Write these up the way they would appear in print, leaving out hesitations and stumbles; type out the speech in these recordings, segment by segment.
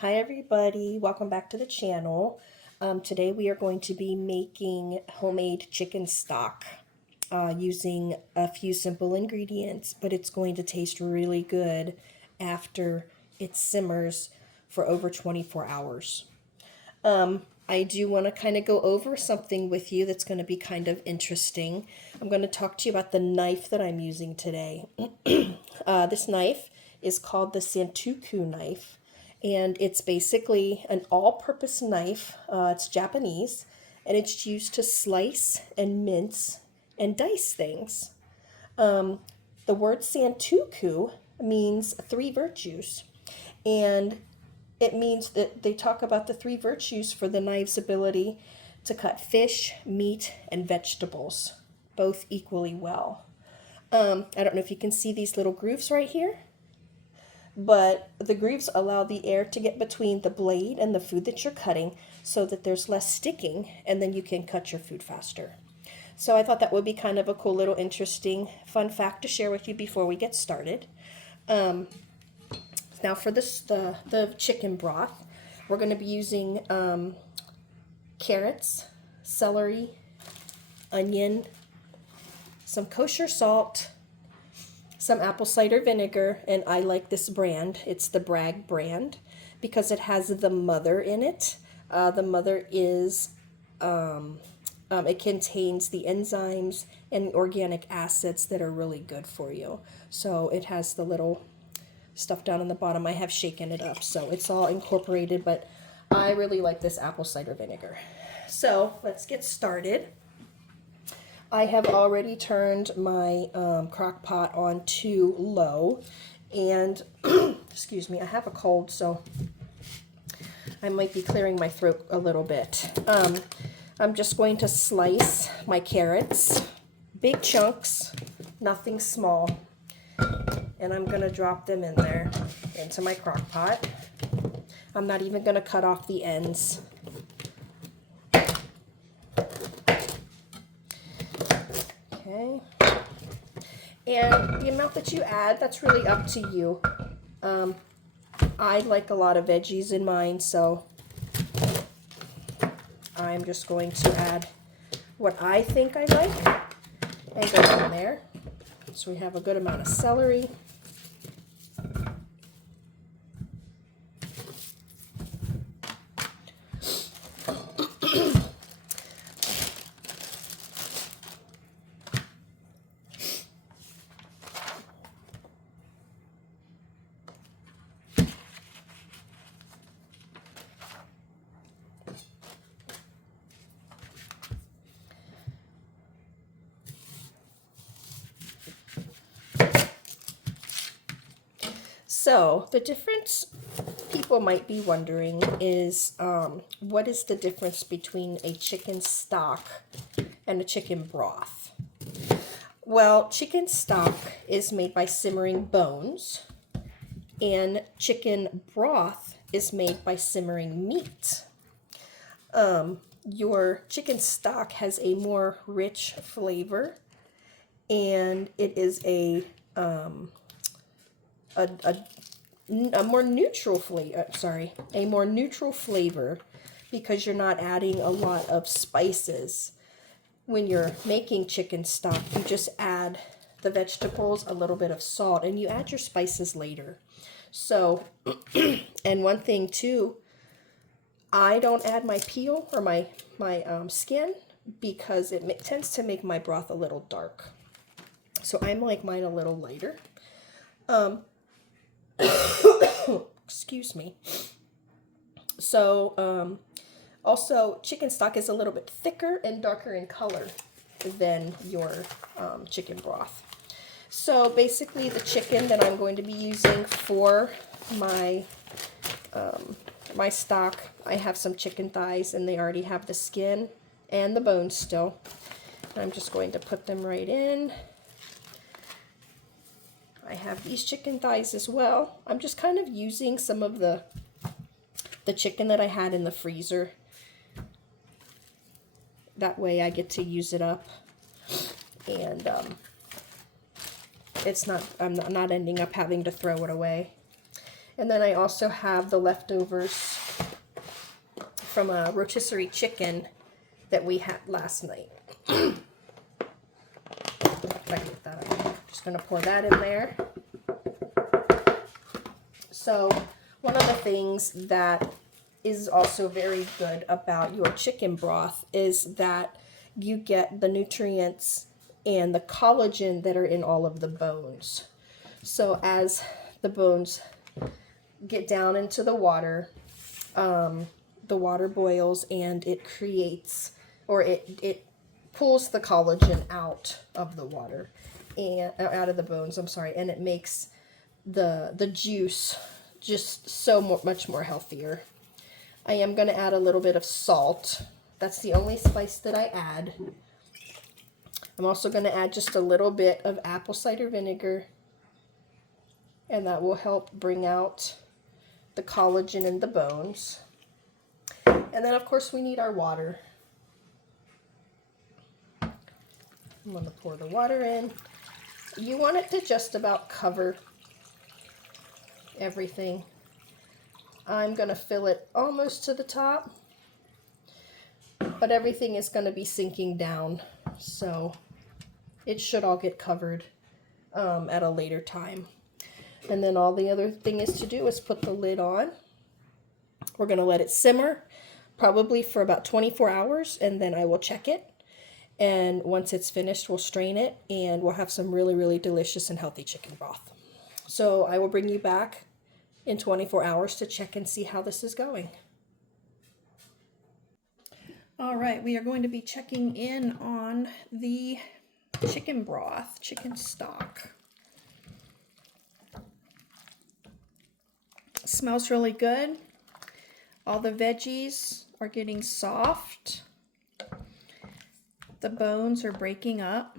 Hi everybody, welcome back to the channel. Today we are going to be making homemade chicken stock using a few simple ingredients, but it's going to taste really good after it simmers for over 24 hours. I do want to kind of go over something with you that's going to be kind of interesting. I'm going to talk to you about the knife that I'm using today. This knife is called the Santoku knife, and it's basically an all-purpose knife. It's Japanese, and it's used to slice and mince and dice things. The word Santoku means three virtues, and it means that they talk about the three virtues for the knife's ability to cut fish, meat, and vegetables, both equally well. I don't know if you can see these little grooves right here, but the grooves allow the air to get between the blade and the food that you're cutting so that there's less sticking, and then you can cut your food faster. So I thought that would be kind of a cool little interesting fun fact to share with you before we get started. Now for this, the chicken broth, we're going to be using carrots, celery, onion, some kosher salt, some apple cider vinegar, and I like this brand. It's the Bragg brand because it has the mother in it. The mother is, it contains the enzymes and organic acids that are really good for you. So it has the little stuff down in the bottom. I have shaken it up, so it's all incorporated, but I really like this apple cider vinegar. So let's get started. I have already turned my crock pot on to low, and excuse me, I have a cold, so I might be clearing my throat a little bit. I'm just going to slice my carrots, big chunks, nothing small. And I'm going to drop them in there into my crock pot. I'm not even going to cut off the ends. Okay. And the amount that you add, that's really up to you. I like a lot of veggies in mine, so I'm just going to add what I think I like and go in there. So we have a good amount of celery. So the difference people might be wondering is what is the difference between a chicken stock and a chicken broth? Well, chicken stock is made by simmering bones, and chicken broth is made by simmering meat. Your chicken stock has a more rich flavor, and it is a more neutral flavor. A more neutral flavor because you're not adding a lot of spices. When you're making chicken stock, you just add the vegetables, a little bit of salt, and you add your spices later. So, and one thing too, I don't add my peel or my skin because it tends to make my broth a little dark. So I like mine a little lighter. Excuse me. So, also, chicken stock is a little bit thicker and darker in color than your chicken broth. So basically the chicken that I'm going to be using for my my stock, I have some chicken thighs, and they already have the skin and the bones still. I'm just going to put them right in. I have these chicken thighs as well. I'm just kind of using some of the chicken that I had in the freezer. That way I get to use it up, and I'm not ending up having to throw it away. And then I also have the leftovers from a rotisserie chicken that we had last night. If I get that, I'm just going to pour that in there. So one of the things that is also very good about your chicken broth is that you get the nutrients and the collagen that are in all of the bones. So as the bones get down into the water boils and it creates, or it pulls the collagen out of the water and out of the bones, I'm sorry, and it makes the juice just so much more healthier. I am going to add a little bit of salt. That's the only spice that I add. I'm also going to add just a little bit of apple cider vinegar, and that will help bring out the collagen in the bones. And then of course we need our water. I'm going to pour the water in. You want it to just about cover everything. I'm going to fill it almost to the top, but everything is going to be sinking down, so it should all get covered at a later time. And then all the other thing is to do is put the lid on. We're going to let it simmer probably for about 24 hours, and then I will check it. And once it's finished, we'll strain it, and we'll have some really, really delicious and healthy chicken broth. So I will bring you back in 24 hours to check and see how this is going. All right, we are going to be checking in on the chicken broth, chicken stock. It smells really good. All the veggies are getting soft. The bones are breaking up.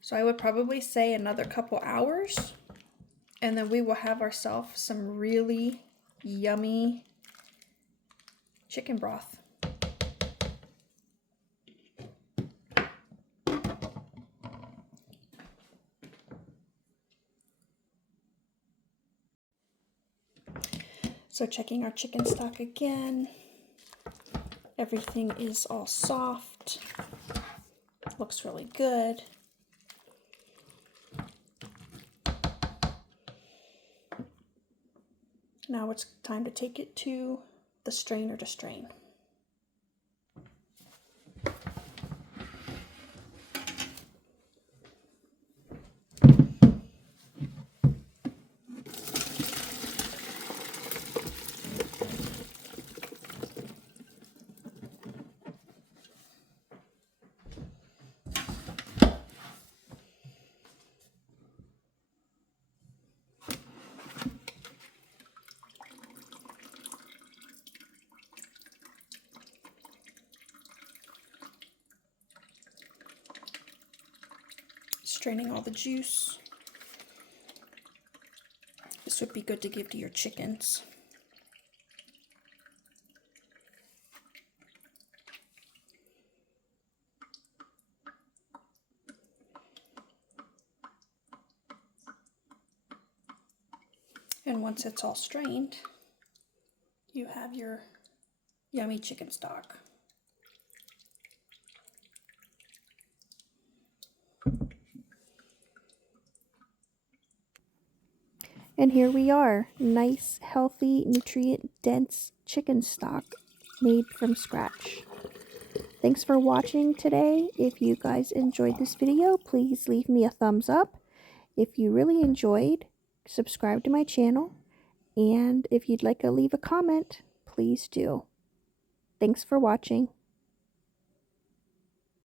So I would probably say another couple hours, and then we will have ourselves some really yummy chicken broth. So checking our chicken stock again. Everything is all soft. Looks really good. Now it's time to take it to the strainer to strain. Straining all the juice. This would be good to give to your chickens. And once it's all strained, you have your yummy chicken stock. And here we are, nice, healthy, nutrient-dense chicken stock made from scratch. Thanks for watching today. If you guys enjoyed this video, please leave me a thumbs up. If you really enjoyed, subscribe to my channel. And if you'd like to leave a comment, please do. Thanks for watching.